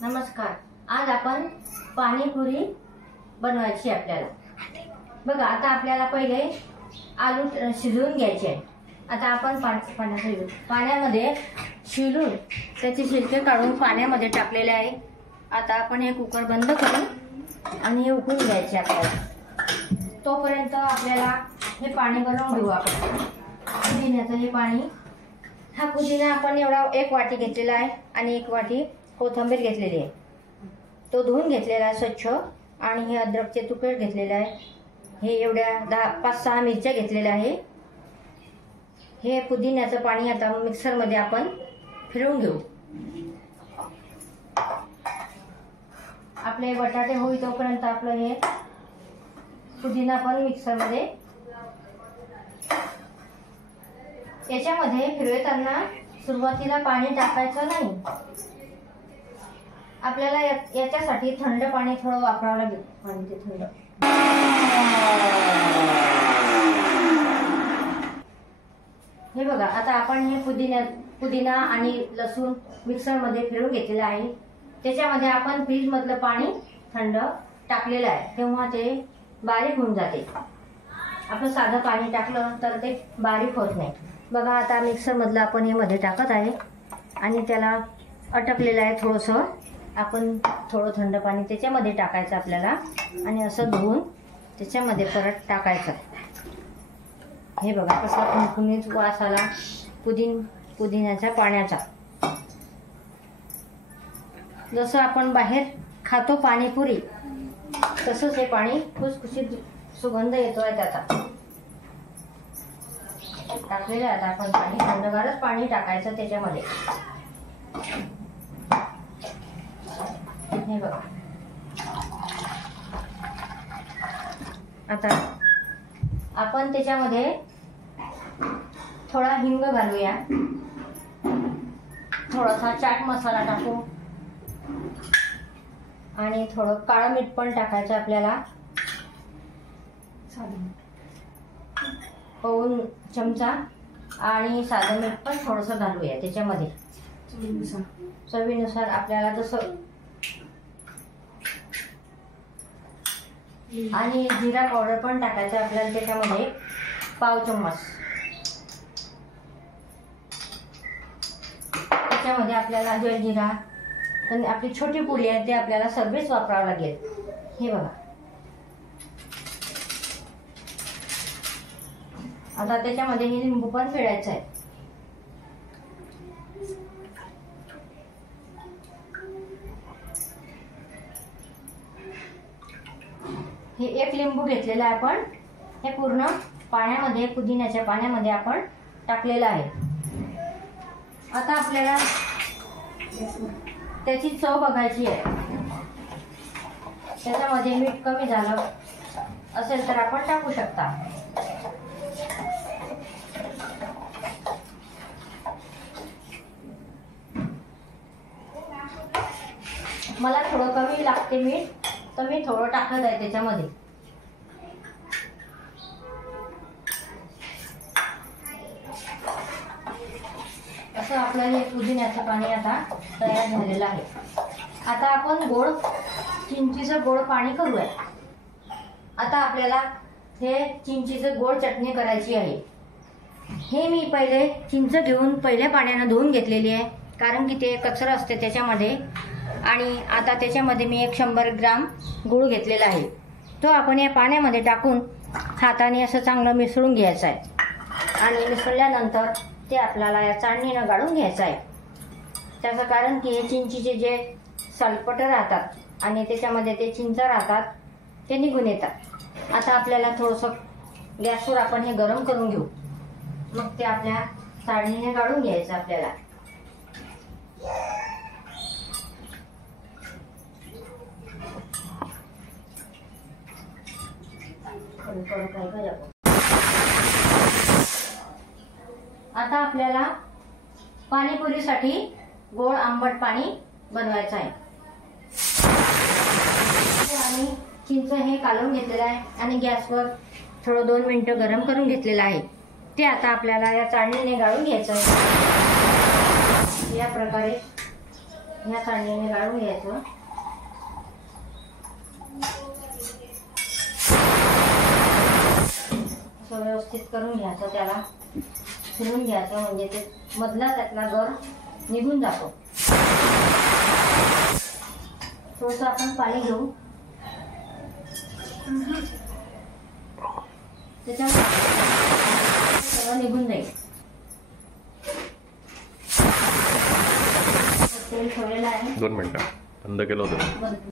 नमस्कार. आज आपण पाणीपुरी बनवायची आपल्याला. बघा, आता आपल्याला पहिले आलू शिजवून घ्यायचे. आता आपण पाण्यामध्ये शिजून त्याचे छिलके काढून पाण्यामध्ये टाकलेले आहे. आता आपण हे कुकर बंद करू आणि हे उकळून घ्यायचे आपल्याला. तोपर्यंत आपल्याला हे पाणी बनवून घेऊ. आपण पुदिन्याचं हे पाणी, हा पुदिना आपण एवढा 1 वाटी घेतलेला आहे आणि 1 वाटी कोथिंबीर घेतलेली आहे. तो धुवून घेतलेला आहे स्वच्छ. आणि हे अद्रकचे तुकडे घेतलेले आहे. हे एवढ्या 5-6 मिरच्या घेतलेल्या आहे. हे पुदिन्याचं पाणी आता मिक्सरमध्ये आपण फिरवून घेऊ. आपले बटाटे होई तोपर्यंत आपलं हे पुदिना पण मिक्सरमध्ये. याच्यामध्ये फिरवताना सुरुवातीला पाणी टाकायचं नाही. आपल्याला याच्यासाठी थंड पाणी थोडं वापरावं लागेल. पाणी ते थंड. हे बघा, आता आपण हे पुदिना आणि लसूण मिक्सरमध्ये फिरवून घेतलेलं आहे. त्याच्यामध्ये आपण फ्रीज मधलं पाणी थंड टाकलेलं आहे, तेव्हा ते बारीक होऊन जाते. आपण साधं पाणी टाकलं तर ते बारीक होत नाही. बघा, आता मिक्सर मधलं आपण हे मध्ये टाकत आहे आणि त्याला अटकलेलं आहे थोडंसं. आपण थोडं थंड पाणी त्याच्यामध्ये टाकायचं आपल्याला आणि असं धुवून त्याच्यामध्ये परत टाकायचं. हे बघा कसा कुणकुणीत वास आला पुदिन्याच्या पाण्याचा. जसं आपण बाहेर खातो पाणीपुरी, तसंच हे पाणी खुसखुशीत सुगंध येतोय त्याचा. टाकलेलं आहे आता आपण पाणी. थंडगारच पाणी टाकायचं त्याच्यामध्ये. हे बघा, आता आपण त्याच्यामध्ये थोडा हिंग घालूया. थोडासा चाट मसाला टाकू आणि थोडं काळं मीठ पण टाकायचं आपल्याला. पाऊण चमचा. आणि साधं मीठ पण थोडंसं घालूया त्याच्यामध्ये चवीनुसार आपल्याला जसं. आणि जिरा पावडर पण टाकायचं आपल्याला त्याच्यामध्ये 1/2 चम्मच. त्याच्यामध्ये आपल्याला जलजिरा आणि आपली छोटी पुडी आहे ते आपल्याला सगळेच वापरावं लागेल. हे बघा, आता त्याच्यामध्ये हे लिंबू पण पिळायचं आहे. हे 1 लिंबू घेतलेलं आहे आपण. हे पूर्ण पाण्यामध्ये, पुदिन्याच्या पाण्यामध्ये आपण टाकलेलं आहे. आता आपल्याला त्याची चव बघायची आहे. त्याच्यामध्ये मीठ कमी झालं असेल तर आपण टाकू शकता. मला थोडं कमी लागते मीठ, तर मी थोडं टाकत आहे त्याच्यामध्ये. असं आपलं हे पुदिन्याचं पाणी आता तयार झालेलं आहे. आता आपण चिंचेचं गोड पाणी करूया. आता आपल्याला हे चिंचेचं गोड चटणी करायची आहे. हे मी पहिले चिंच घेऊन पहिल्या पाण्यानं धुवून घेतलेली आहे, कारण की ते कचरा असते त्याच्यामध्ये. आणि आता त्याच्यामध्ये मी 100 ग्राम गूळ घेतलेला आहे. तो आपण या पाण्यामध्ये टाकून हाताने असं चांगलं मिसळून घ्यायचं आहे. आणि मिसळल्यानंतर ते आपल्याला या चाळणीनं गाळून घ्यायचं आहे. त्याचं कारण की हे चिंचेचे जे सलपट राहतात आणि त्याच्यामध्ये ते चिंच राहतात ते निघून येतात. आता आपल्याला थोडंसं गॅसवर आपण हे गरम करून घेऊ. मग ते आपल्या चाळणीने गाळून घ्यायचं आपल्याला. आता आपल्याला पाणीपुरीसाठी गोड आंबट पाणी बनवायचं आहे. आणि चिंच हे काढून घेतलेलं आहे आणि गॅसवर थोडं 2 मिनिटं गरम करून घेतलेलं आहे. ते आता आपल्याला या चाळणीने गाळून घ्यायचं आहे. या प्रकारे ह्या चाळणीने गाळून घ्यायचं. असं व्यवस्थित करून घ्यायचं, त्याला फिरून घ्यायचं म्हणजे ते मधला त्यातला गर निघून जातो. थोडंसं आपण पाणी घेऊ, त्याच्यावर सगळं निघून जाईल. तेल ठेवलेलं आहे. 2 मिनिटं बंद केलं होतं.